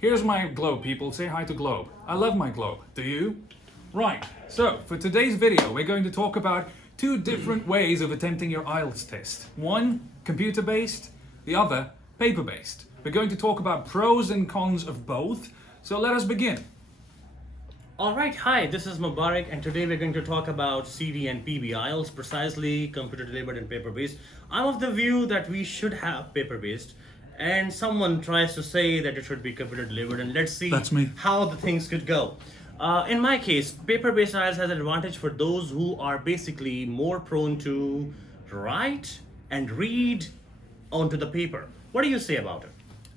Here's my globe, people. Say hi to globe. I love my globe. Do you? Right. So, for today's video, we're going to talk about two different ways of attempting your IELTS test. One, computer-based. The other, paper-based. We're going to talk about pros and cons of both. So let us begin. Alright, hi, this is Mubarak and today we're going to talk about CD and PB IELTS, precisely computer delivered and paper based. I'm of the view that we should have paper based, and someone tries to say that it should be computer delivered, and let's see That's me. how the things could go. In my case, paper based IELTS has an advantage for those who are basically more prone to write and read onto the paper. What do you say about it?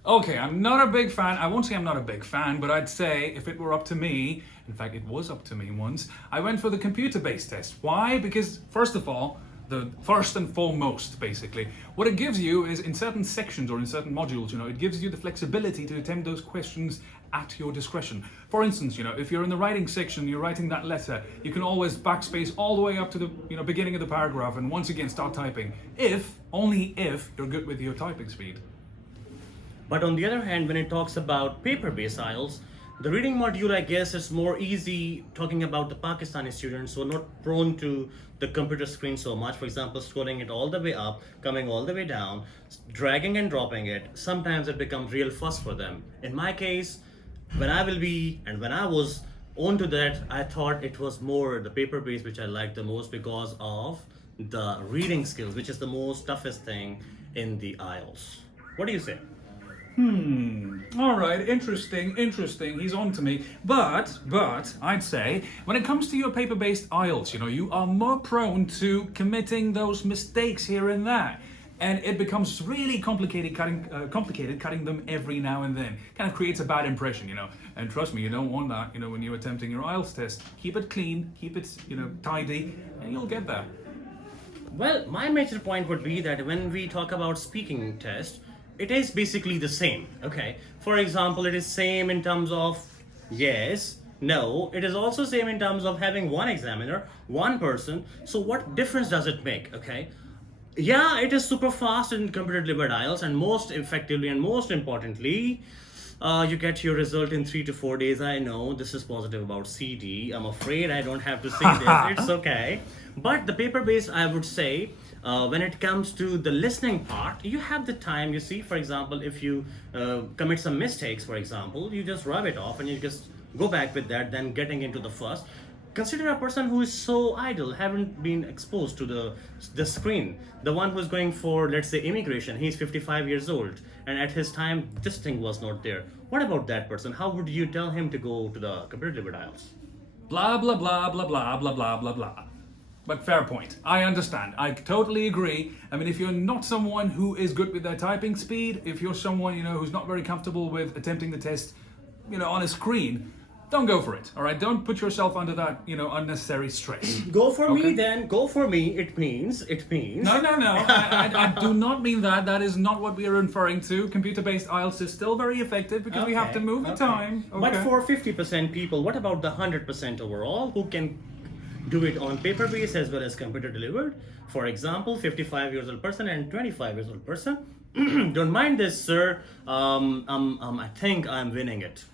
Okay, I'm not a big fan. I won't say I'm not a big fan, but I'd say if it were up to me, in fact, it was up to me once, I went for the computer-based test. Why? Because, first of all, the first and foremost, basically, what it gives you is in certain sections or in certain modules, it gives you the flexibility to attempt those questions at your discretion. For instance, if you're in the writing section, you're writing that letter, you can always backspace all the way up to the beginning of the paragraph and once again start typing. Only if you're good with your typing speed. But on the other hand, when it talks about paper-based IELTS, the reading module, I guess, is more easy, talking about the Pakistani students who are not prone to the computer screen so much. For example, scrolling it all the way up, coming all the way down, dragging and dropping it. Sometimes it becomes real fuss for them. In my case, when I was onto that, I thought it was more the paper-based which I liked the most because of the reading skills, which is the most toughest thing in the IELTS. What do you say? All right, interesting. He's on to me. But I'd say when it comes to your paper-based IELTS, you are more prone to committing those mistakes here and there. And it becomes really complicated cutting them every now and then. Kind of creates a bad impression, And trust me, you don't want that, when you're attempting your IELTS test. Keep it clean, keep it, tidy, and you'll get there. Well, my major point would be that when we talk about speaking test, it is basically the same, okay? For example, it is same in terms of yes, no. It is also same in terms of having one examiner, one person. So what difference does it make, okay? Yeah, it is super fast in computer delivered IELTS, and most effectively and most importantly, you get your result in 3 to 4 days. I know this is positive about CD. I'm afraid I don't have to say this. It's okay. But the paper-based, I would say, when it comes to the listening part, you have the time. You see, for example, if you commit some mistakes, for example, you just rub it off and you just go back with that, then getting into the first. Consider a person who is so idle, haven't been exposed to the screen. The one who's going for, let's say, immigration. He's 55 years old, and at his time, this thing was not there. What about that person? How would you tell him to go to the computer delivered IELTS? Blah, blah, blah, blah, blah, blah, blah, blah, blah. But fair point. I understand. I totally agree. I mean, if you're not someone who is good with their typing speed, if you're someone, who's not very comfortable with attempting the test, on a screen, don't go for it, all right? Don't put yourself under that, unnecessary stress. Go for me then. Go for me. It means. No. I do not mean that. That is not what we are referring to. Computer-based IELTS is still very effective because we have to move the time. Okay. But for 50% people, what about the 100% overall who can do it on paper-based as well as computer delivered? For example, 55 years old person and 25 years old person. Don't mind this, sir. I think I'm winning it.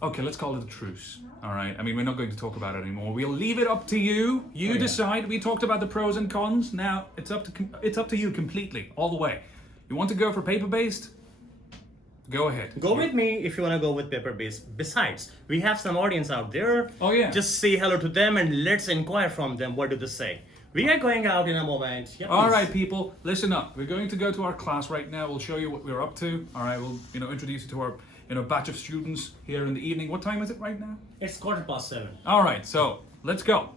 Okay, let's call it a truce. All right. I mean, we're not going to talk about it anymore. We'll leave it up to you. You decide. We talked about the pros and cons. Now it's up to you completely, all the way. You want to go for paper-based? Go ahead. Go with me if you want to go with paper-based. Besides, we have some audience out there. Oh yeah. Just say hello to them and let's inquire from them. What do they say? We are going out in a moment. Yeah, all right, people, listen up. We're going to go to our class right now. We'll show you what we're up to. All right. We'll introduce you to our batch of students here in the evening. What time is it right now? It's 7:15. All right. So let's go.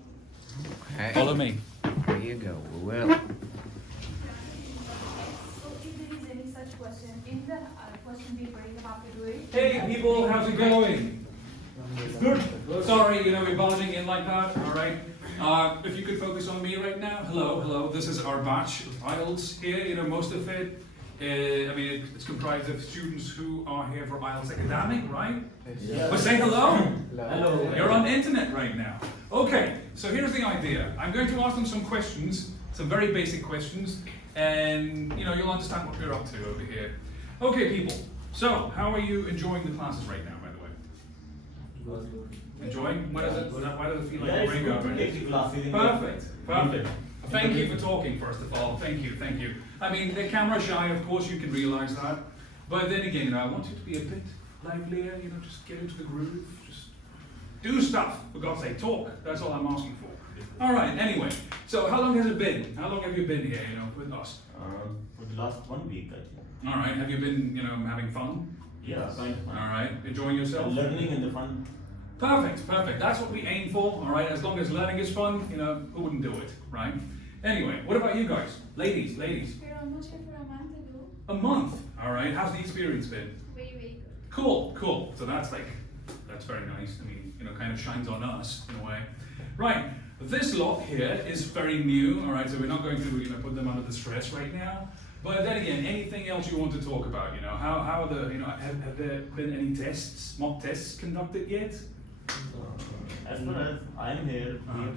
Okay. Follow me. There you go. We will. So if there is any such question in the question paper, you have to do it. Hey people, how's it going? Good. Sorry, we're barging in like that. All right. If you could focus on me right now. Hello. This is our batch of IELTS here. Most of it. It's comprised of students who are here for IELTS academic, right? Yes. But say hello. Hello. You're on the internet right now. Okay. So here's the idea. I'm going to ask them some questions, some very basic questions, and you'll understand what we're up to over here. Okay, people. So, how are you enjoying the classes right now, by the way? Enjoying? Why does it feel like a breakout? Right? Perfect. Perfect. Thank you for talking, first of all. Thank you. I mean, they're camera shy, of course, you can realize that. But then again, you know, I want you to be a bit livelier, you know, just get into the groove, just do stuff, for God's sake, talk. That's all I'm asking for. All right, anyway, so how long has it been? How long have you been here, you know, with us? For the last 1 week, I think. All right, have you been, you know, having fun? Yeah, kind of. All right, enjoying yourself? Learning and the fun. Perfect. That's what we aim for, all right? As long as learning is fun, you know, who wouldn't do it, right? Anyway, what about you guys? Ladies. We're almost here for a month ago. A month, all right? How's the experience been? Very good. Cool. So that's very nice. I mean, you know, kind of shines on us in a way. Right, this lot here is very new, all right? So we're not going to, you know, put them under the stress right now. But then again, anything else you want to talk about? You know, how are the, you know, have there been any tests, mock tests conducted yet? As far as I am here, we have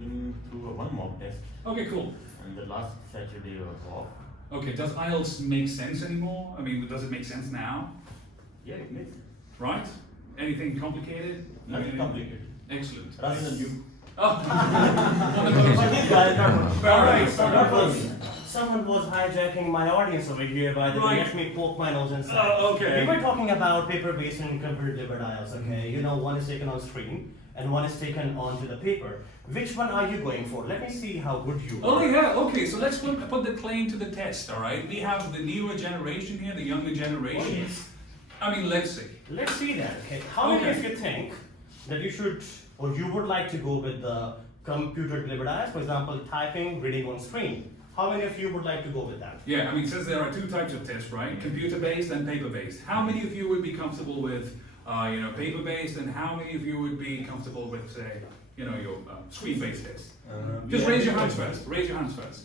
been through one mock test, Okay, cool. and the last Saturday was off. Okay, does IELTS make sense anymore? I mean, does it make sense now? Yeah, it makes Right? Anything complicated? nothing complicated. Excellent. Rather than you. Oh, one of those. All right. Someone was hijacking my audience over here by the way. Right. Let me poke my nose inside. Okay. We were talking about paper-based and computer-delivered IELTS, okay? You know, one is taken on screen and one is taken onto the paper. Which one are you going for? Let me see how good you Oh are. yeah, okay, so let's put the claim to the test, all right? We have the newer generation here, the younger generation. Oh, yes. I mean, let's see. Let's see that, okay? How many Okay. of you think that you should, or you would like to go with the computer-delivered IELTS, for example, typing, reading on screen? How many of you would like to go with that? Yeah, I mean, since there are two types of tests, right? Computer-based and paper-based. How many of you would be comfortable with, you know, paper-based, and how many of you would be comfortable with, say, you know, your screen-based test? Just raise your hands first. Raise your hands first.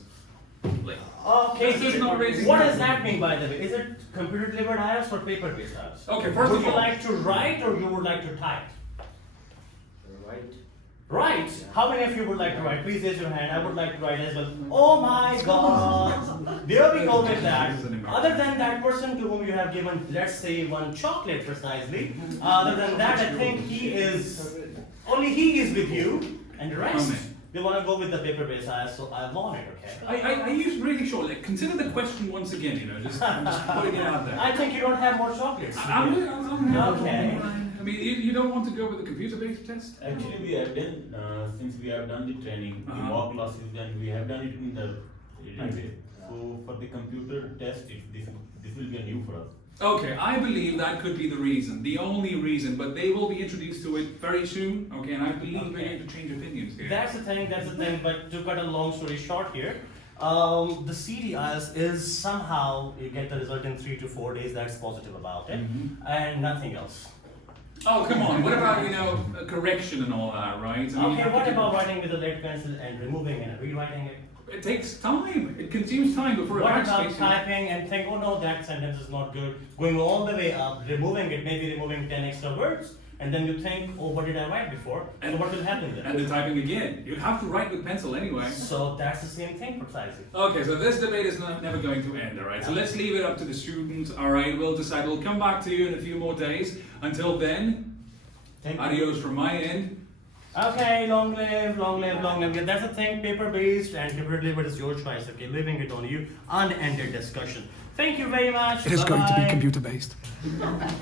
Like, Okay, This is not raising what your does hand. that mean, by the way? Is it computer-delivered IELTS or paper-based IELTS? Okay, first would of you all- like to write or you would like to type? Right. Right. How many of you would like to write? Please raise your hand. I would like to write as well. Oh my God! There we go with that. Other than that person to whom you have given, let's say, one chocolate precisely. Other than that, I think only he is with you, and the rest Amen. they want to go with the paper-based IELTS. So I want it. Okay. are you really sure? Like, consider the question once again, you know, I'm just putting it out there. I think you don't have more chocolates. I'm Okay. I mean, you don't want to go with the computer-based test? Actually, we have done, since we have done the training, the mock classes, and we have done it in the written way. So for the computer test, this will be a new for us. Okay, I believe that could be the reason, the only reason, but they will be introduced to it very soon, okay, and I believe we're Okay. going to change opinions here. That's the thing, but to cut a long story short here, the CD IELTS is somehow, you get the result in 3 to 4 days, that's positive about it, and nothing else. Oh, come on, what about, you know, a correction and all that, right? I mean, you Okay, have what to- about writing with a lead pencil and removing it and rewriting it? It takes time, it consumes time before a What about backspace. typing and think, oh no, that sentence is not good, going all the way up, removing it, maybe removing 10 extra words, and then you think, oh, what did I write before? So what will happen then? And the typing again. You have to write with pencil anyway. So that's the same thing precisely. Okay, so this debate is never going to end, all right? So let's leave it up to the students, all right? We'll decide. We'll come back to you in a few more days. Until then, Thank you. adios from my end. Okay, long live, long live, long live. Yeah, that's the thing, paper-based and computer-delivered is your choice, okay? Leaving it on you, unended discussion. Thank you very much. It is going to be Bye-bye. computer-based.